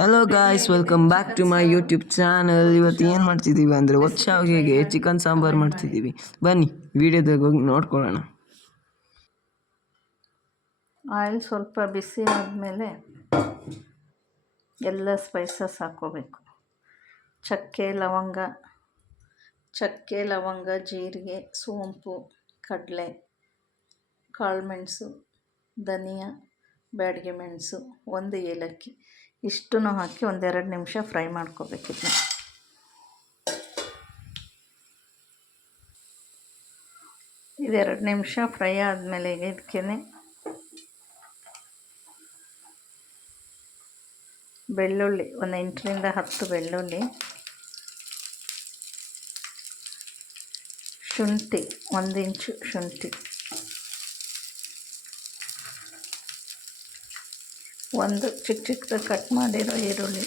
Hello guys, welcome back to my YouTube channel. ಇವತ್ತು ಏನು ಮಾಡ್ತಿದ್ದೀವಿ ಅಂದರೆ ಒತ್ತು ಶಾವಿಗೆಗೆ ಚಿಕನ್ ಸಾಂಬಾರು ಮಾಡ್ತಿದ್ದೀವಿ. ಬನ್ನಿ ವಿಡಿಯೋದಾಗ ಹೋಗಿ ನೋಡ್ಕೊಳ್ಳೋಣ. ಆಯಿಲ್ ಸ್ವಲ್ಪ ಬಿಸಿ ಆದಮೇಲೆ ಎಲ್ಲ ಸ್ಪೈಸಸ್ ಹಾಕ್ಕೋಬೇಕು. ಚಕ್ಕೆ ಲವಂಗ, ಜೀರಿಗೆ, ಸೋಂಪು, ಕಡಲೆ, ಕಾಳುಮೆಣಸು, ಧನಿಯಾ, ಬ್ಯಾಡಗೆ ಮೆಣಸು, ಒಂದು ಏಲಕ್ಕಿ ಇಷ್ಟನ್ನು ಹಾಕಿ ಒಂದೆರಡು ನಿಮಿಷ ಫ್ರೈ ಮಾಡ್ಕೋಬೇಕಿತ್ತು. ಇದೆರಡು ನಿಮಿಷ ಫ್ರೈ ಆದಮೇಲೆ ಇದಕ್ಕೆ ಬೆಳ್ಳುಳ್ಳಿ ಒಂದು 8ರಿಂದ 10 ಬೆಳ್ಳುಳ್ಳಿ, ಶುಂಠಿ 1 ಇಂಚು ಶುಂಠಿ, ಒಂದು ಚಿಕ್ಕದಾಗಿ ಕಟ್ ಮಾಡಿರೋ ಈರುಳ್ಳಿ,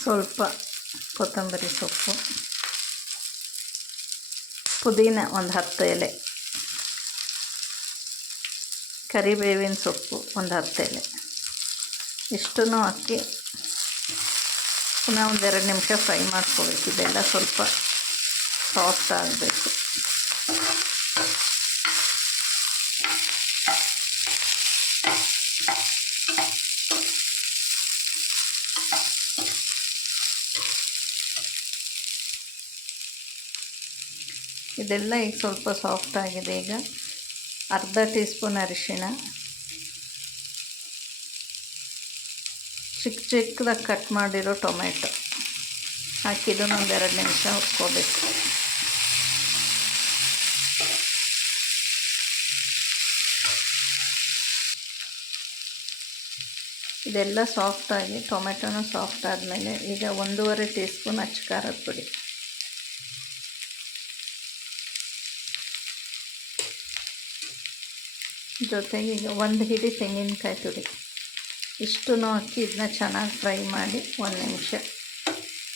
ಸ್ವಲ್ಪ ಕೊತ್ತಂಬರಿ ಸೊಪ್ಪು, ಪುದೀನ ಒಂದು 10 ಎಲೆ, ಕರಿಬೇವಿನ ಸೊಪ್ಪು ಒಂದು 10 ಎಲೆ ಇಷ್ಟನ್ನು ಹಾಕಿ ಪುನಃ ಒಂದೆರಡು ನಿಮಿಷ ಫ್ರೈ ಮಾಡ್ಕೋಬೇಕು. ಇದೆಲ್ಲ ಸ್ವಲ್ಪ ಸಾಫ್ಟ್ ಆಗಬೇಕು. ಇದೆಲ್ಲ ಈಗ ಸ್ವಲ್ಪ ಸಾಫ್ಟ್ ಆಗಿದೆ. ಈಗ ಅರ್ಧ ಟೀ ಸ್ಪೂನ್ ಅರಿಶಿಣ, ಚಿಕ್ಕದಾಗಿ ಕಟ್ ಮಾಡಿರೋ ಟೊಮೆಟೊ ಹಾಕಿದ್ದನ್ನು ಒಂದೆರಡು ನಿಮಿಷ ಹುರ್ಕೋಬೇಕು. ಇದೆಲ್ಲ ಸಾಫ್ಟಾಗಿ ಟೊಮೆಟೊನೂ ಸಾಫ್ಟ್ ಆದಮೇಲೆ ಈಗ 1.5 ಟೀ ಸ್ಪೂನ್ ಅಚ್ಚ ಖಾರದ ಪುಡಿ, ಜೊತೆಗೆ ಈಗ 1 ಹಿಡಿ ತೆಂಗಿನಕಾಯಿ ತುರಿ ಇಷ್ಟನ್ನು ಹಾಕಿ ಇದನ್ನ ಚೆನ್ನಾಗಿ ಫ್ರೈ ಮಾಡಿ 1 ನಿಮಿಷ.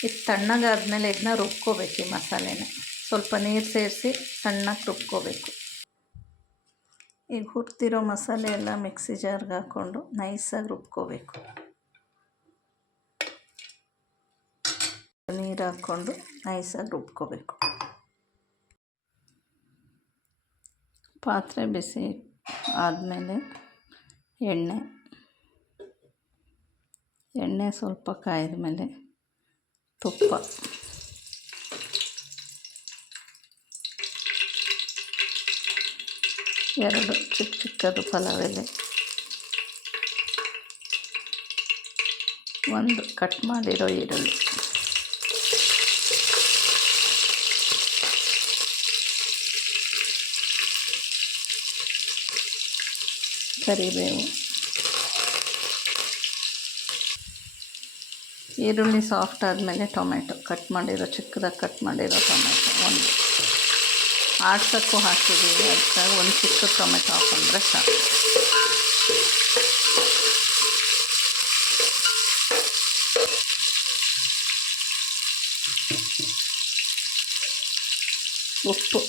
ಇದು ತಣ್ಣಗಾದ್ಮೇಲೆ ಇದನ್ನ ರುಬ್ಕೋಬೇಕು. ಈ ಮಸಾಲೆನ ಸ್ವಲ್ಪ ನೀರು ಸೇರಿಸಿ ಸಣ್ಣಗೆ ರುಬ್ಕೋಬೇಕು. ಈಗ ಹುರಿದಿರೋ ಮಸಾಲೆ ಎಲ್ಲ ಮಿಕ್ಸಿ ಜಾರ್ಗೆ ಹಾಕ್ಕೊಂಡು ನೈಸಾಗಿ ರುಬ್ಕೋಬೇಕು. ನೀರು ಹಾಕ್ಕೊಂಡು ನೈಸಾಗಿ ರುಬ್ಕೋಬೇಕು. ಪಾತ್ರೆ ಬಿಸಿ ಆದಮೇಲೆ ಎಣ್ಣೆ ಸ್ವಲ್ಪ ಕಾಯ್ದ ಮೇಲೆ ತುಪ್ಪ, ಎರಡು ಚಿಕ್ಕದು ಪಲಾವ್ ಎಲೆ, ಒಂದು ಕಟ್ ಮಾಡಿರೋ ಈರುಳ್ಳಿ, ಕರಿಬೇವು, ಈರುಳ್ಳಿ ಸಾಫ್ಟ್ ಆದಮೇಲೆ ಟೊಮೆಟೊ ಚಿಕ್ಕದಾಗಿ ಕಟ್ ಮಾಡಿರೋ ಟೊಮೆಟೊ ಒಂದು ಆಡ್ಸೋಕ್ಕೂ ಹಾಕಿದ್ದೀವಿ. ಅದಕ್ಕೆ ಒಂದು ಚಿಕ್ಕ ಟೊಮೆಟೊ ಹಾಕೊಂಡ್ರೆ ಸಾಕು. ಉಪ್ಪು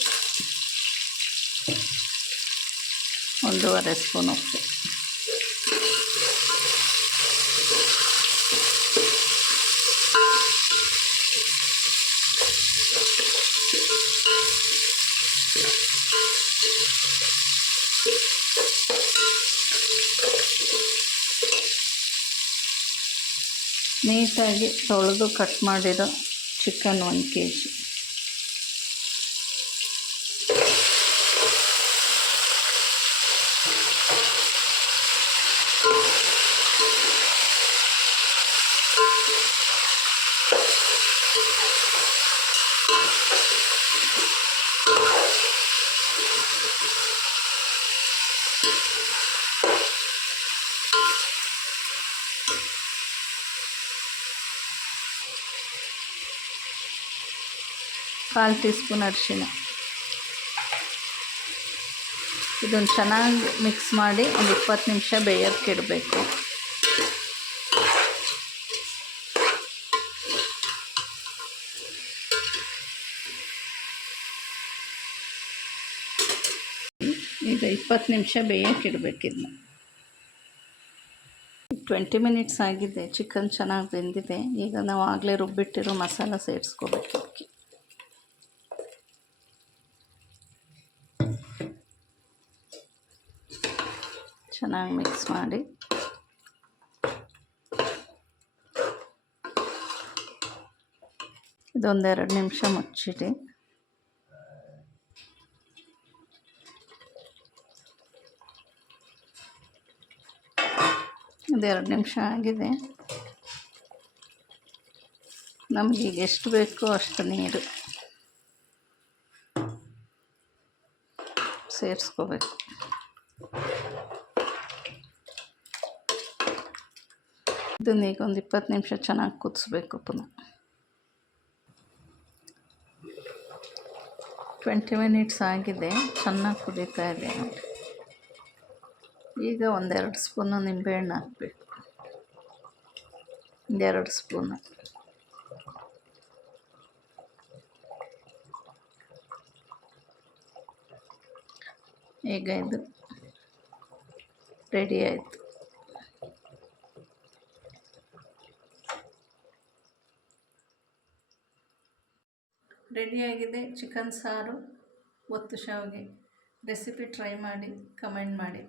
1.5 ಸ್ಪೂನ್ ಉಪ್ಪು, ನೀಟಾಗಿ ತೊಳೆದು ಕಟ್ ಮಾಡಿರೋ ಚಿಕನ್ 1 kg, ಕಾಲು ಟೀ ಸ್ಪೂನ್ ಅರಿಶಿಣ. ಇದನ್ನು ಚೆನ್ನಾಗಿ ಮಿಕ್ಸ್ ಮಾಡಿ ಒಂದು 20 ನಿಮಿಷ ಬೇಯೋಕ್ಕೆ ಇಡಬೇಕು. ಈಗ 20 ನಿಮಿಷ ಬೇಯಕ್ಕಿಡಬೇಕಿದ್ನ. 20 ಮಿನಿಟ್ಸ್ ಆಗಿದೆ. ಚಿಕನ್ ಚೆನ್ನಾಗಿ ಬೆಂದಿದೆ. ಈಗ ನಾವು ಆಗಲೇ ರುಬ್ಬಿಟ್ಟಿರೋ ಮಸಾಲ ಸೇರಿಸ್ಕೋಬೇಕು. ಅದಕ್ಕೆ ಚೆನ್ನಾಗಿ ಮಿಕ್ಸ್ ಮಾಡಿ ಇದೊಂದೆರಡು ನಿಮಿಷ ಮುಚ್ಚಿಡಿ. ಇದೆರಡು ನಿಮಿಷ ಆಗಿದೆ. ನಮಗೀಗ ಎಷ್ಟು ಬೇಕೋ ಅಷ್ಟು ನೀರು ಸೇರಿಸ್ಕೋಬೇಕು. ಇದನ್ನ ಈಗ ಒಂದು 20 ನಿಮಿಷ ಚೆನ್ನಾಗಿ ಕುದಿಸ್ಬೇಕು. ಪುನಃ 20 ಮಿನಿಟ್ಸ್ ಆಗಿದೆ. ಚೆನ್ನಾಗಿ ಕುದೀತಾ ಇದೆ ನೋಡಿ. ಈಗ ಒಂದೆರಡು ಸ್ಪೂನು ನಿಂಬೆಹಣ್ಣು ಹಾಕಬೇಕು. 2 ಸ್ಪೂನು. ಈಗ ಇದು ರೆಡಿ ಆಯಿತು. ರೆಡಿಯಾಗಿದೆ ಚಿಕನ್ ಸಾರು ಒತ್ತು ಶಾವಿಗೆ. ರೆಸಿಪಿ ಟ್ರೈ ಮಾಡಿ ಕಮೆಂಟ್ ಮಾಡಿ.